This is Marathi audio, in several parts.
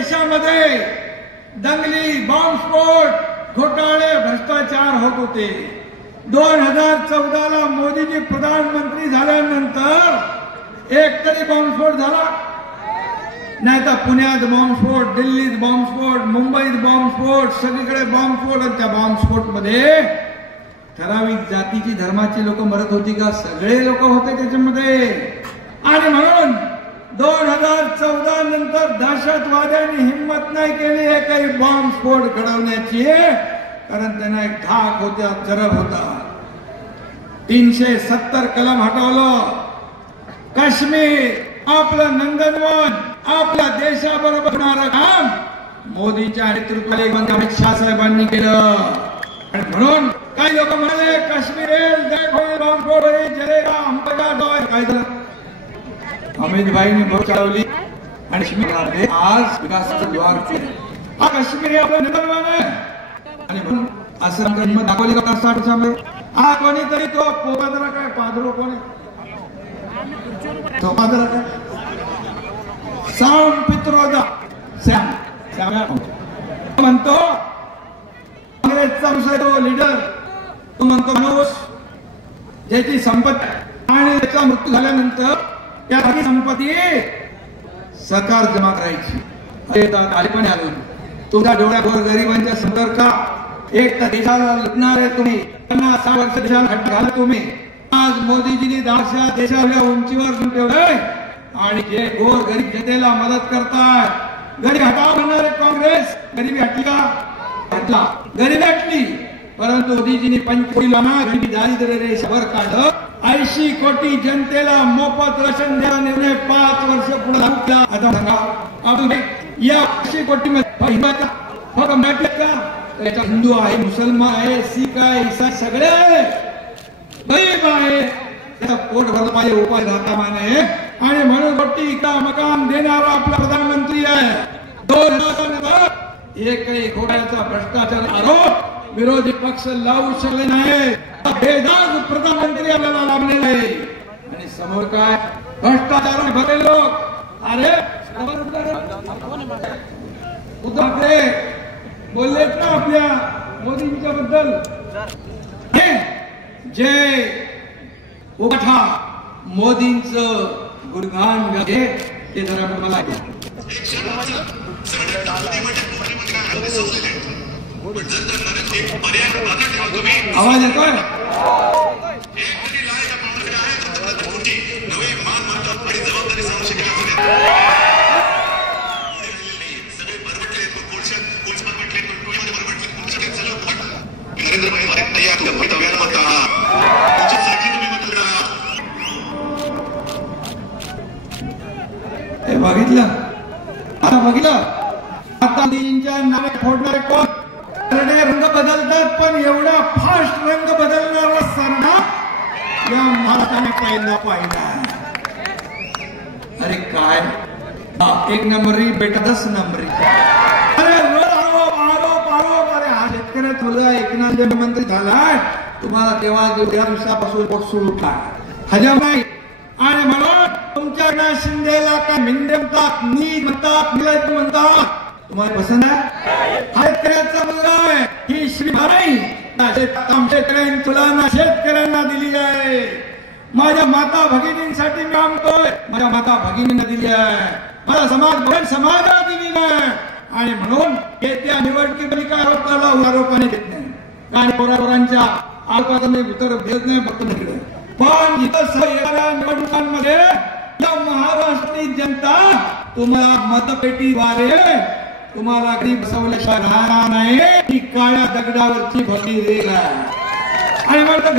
देशामध्ये दंगली, बॉम्बस्फोट, घोटाळे, भ्रष्टाचार होत होते. 2014ला मोदीजी प्रधानमंत्री झाल्यानंतर एक तरी बॉम्बस्फोट झाला नाही. तर पुण्यात बॉम्बस्फोट, दिल्लीत बॉम्बस्फोट, मुंबईत बॉम्बस्फोट, सगळीकडे बॉम्बस्फोट. आणि त्या बॉम्बस्फोटमध्ये ठराविक जातीची, धर्माची लोक मरत होती का? सगळे लोक होते त्याच्यामध्ये. आणि म्हणून 2014 नंतर दहशतवाद्यांनी हिंमत नाही केली हे काही बॉम्बस्फोट घडवण्याची, कारण त्यांना एक धाक होत्या, जरब होता. 370 कलम हटवलं. काश्मीर आपलं नंदनवन, आपल्या देशाबरोबर होणारं काम मोदींच्या नेतृत्वाखाली अमित शाह साहेबांनी केलं. आणि म्हणून काही लोक म्हणाले काश्मीर बॉम्बस्फोट जलेगा, हमका डॉय. काय झालं? अमित भाईंनी बहुत चालवली आणि काश्मीरमध्ये आज विकासाचं द्वार केलं. हा काश्मीर हे आपलं नंदनवन आहे. आणि म्हणून असं हिंमत दाखवली का 60 वर्षामध्ये? हा कोणीतरी तो पोपादरा काय पादरो कोण तो पादरा काय साम पित्रोदा सॅम म्हणतो काँग्रेसचा तो लीडर, तो म्हणतो माणूस ज्याची संपत्ती आणि त्याचा मृत्यू झाल्यानंतर त्या संपत्ती सरकार जमा करायची. आले पण आलो तुमच्या डोळ्यावर गरिबांच्या संपर्कात एक तर देशाला लुटणारे तुम्ही, 50-60 वर्ष देशाला हट्ट घाला तुम्ही. आज मोदीजींनी देशाला उंचीवर ठेवलंय आणि जे गोर गरीब जनतेला मदत करताय. गरीब हटाव म्हणणारे काँग्रेस गरीबी हटली का? हटला, गरीबी हटली. परंतु मोदीजींनी 5 कोटी लोकांना गरीबी दारिद्र्य रेषेवर काढलं. 80 कोटी जनतेला मोफत राशन द्यायचा निर्णय 5 वर्ष पुढे लागू केला. आता सांगा आपण या 80 कोटी मध्ये फक्त म्हटलं का? त्याचा हिंदू आहे, मुसलमान आहे, शीख आहे, ईसाई सगळे आहे, गरीब आहे. त्याचा पोट भरलं पाहिजे, उपाय राहता माने. आणि म्हणून रोटी का मकान देणारा आपला प्रधानमंत्री आहे. 2000 एकही घोटाळ्याचा भ्रष्टाचार आरोप विरोधी पक्ष लावू शकले नाही. बेदाग प्रधानमंत्री आपल्याला लाभलेला आहे. आणि समोर काय भ्रष्टाचाराने भरलेले लोक. अरे उद्धव ठाकरे बोललेत ना आपल्या मोदींच्या बद्दल, जय उठा मोदींचं गुणगान गाते ते जरा मला द्या. आवाज येतोय? बघितलं आता बघितलं आता मोदींच्या नावे फोडणारे कोण? रंग बदलतात पण एवढा फास्ट रंग बदलणारा सरना या महाराष्ट्राने पाहिला. अरे काय 1 नंबरी बेटा 10 नंबरी. अरे रोज आरोप आरोप आरोप. अरे हा शेतकऱ्यात मुलगा एकनाथ मंत्री झालाय, तुम्हाला तेव्हा दिवसापासून पोट सुटला हजम नाही. आणि म्हणून तुमच्या शिंदेला काय मिंदे म्हणतात, नीट म्हणतात, मिळत म्हणतात. तुम्हाला पसंत आहे? हा शेतकऱ्याचा मुलगा आहे. ही श्रीमाई तुला शेतकऱ्यांना दिली आहे. माझ्या माता भगिनींसाठी मी कामतोय, माझ्या माता भगिनींना दिली आहे, माझा समाजाला दिली आहे. आणि म्हणून येत्या निवडणुकीमध्ये काय आरोपाने देत नाही. आणि पोरापोरांच्या आरोपाने उत्तर देत नाही. फक्त तिकडे पण इथं येणाऱ्या निवडणुकांमध्ये या महाराष्ट्राची जनता तुम्हाला मतपेटीद्वारे तुम्हाला गरीब बसवल्याशिवाय राहणार नाही. ही काळ्या दगडावरची भरली रेल आहे. आणि म्हणतात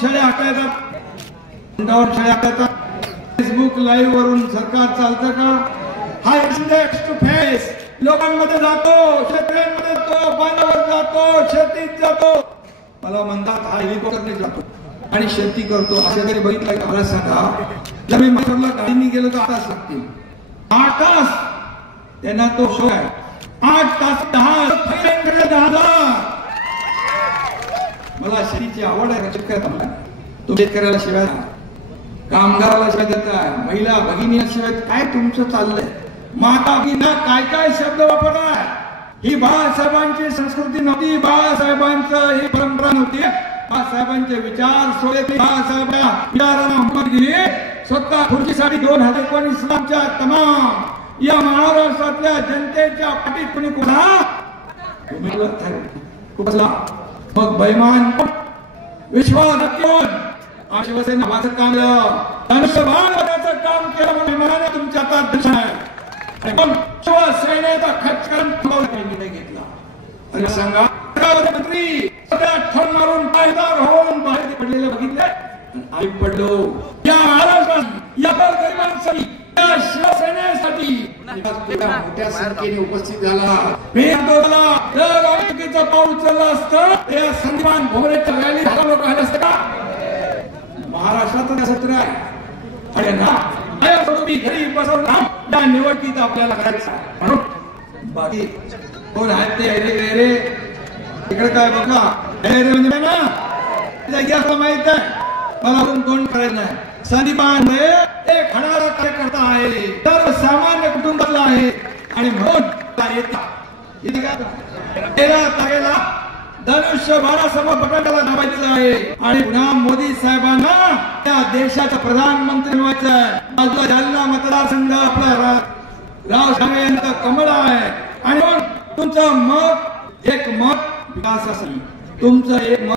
शाळा हाताळतात, फेसबुक लाईव्ह वरून सरकार चालतं का? हा फेस टू फेस लोकांमध्ये जातो, शेतकऱ्यांमध्ये जातो, पाण्यावर जातो, शेतीत जातो. मला म्हणतात हा हेलिकॉप्टरने जातो आणि शेती करतो. अशा तरी बघितलं मला सांगा. जर मी मथुरला गाडीने गेलो तर 8 तास लागतील. 8 तास त्यांना तो शो आहे. 8 तास 10 मला शेतीची आवड आहे. शेतकऱ्याला तो शेतकऱ्याला शिवाय कामगाराला शिवाय देताय, महिला भगिनी शिवाय काय तुमचं चाललंय? माता भगिनींना काय काय शब्द वापरताय? ही बाळासाहेबांची संस्कृती नव्हती, बाळासाहेबांचं ही परंपरा नव्हती. बाळासाहेबांचे विचार सोडले, बाळासाहेबांच्या विचारांना हुकूमत दिली. स्वतः खुर्चीसाठी 2019च्या तमाम या महाराष्ट्रातल्या जनतेच्या पाठीत कुणी कुठला मग बैमान विश्वास शिवसेना माझं काम धनुष्यबाणाचं काम केलं म्हणून तुमच्या हातात दिशा आहे. पण शिवसेनेचा खर्च करून निर्णय घेतला. आणि सांगा मंत्री सगळ्या ठण मारून पायदार होऊन बाहेर पडलेले बघितले. आम्ही पडलो या महाराष्ट्रात या गरिबांसाठी या शिवसेनेसाठी मोठ्या संख्येने उपस्थित झाला. मी जर पाऊल उचललं असतं या संदीपान भोवरेच्या रॅली लोक आले असते का? महाराष्ट्रात सत्र आहे आणि ना घरी बसवून त्या निवडणुकीत आपल्याला करायचं म्हणून बाकी कोण आहेत ते रे इकडे काय बघा म्हणजे ना माहित आहे मला अजून कोण करायचं नाही. संदीपान एक खणारा कार्यकर्ता आहे, तर सामान्य कुटुंबातला आहे आणि म्हणून येतात तारेला धनुष्य बाणासमोर बटाट्याला दाबायचं आहे आणि पुन्हा मोदी साहेबांना त्या देशाचा प्रधानमंत्री व्हायचं आहे. बाजूला जालना मतदारसंघ आपला राव ठाकरे यांचा कमळ आहे आणि तुमचं मत एक मत विकासासाठी तुमचं एक मत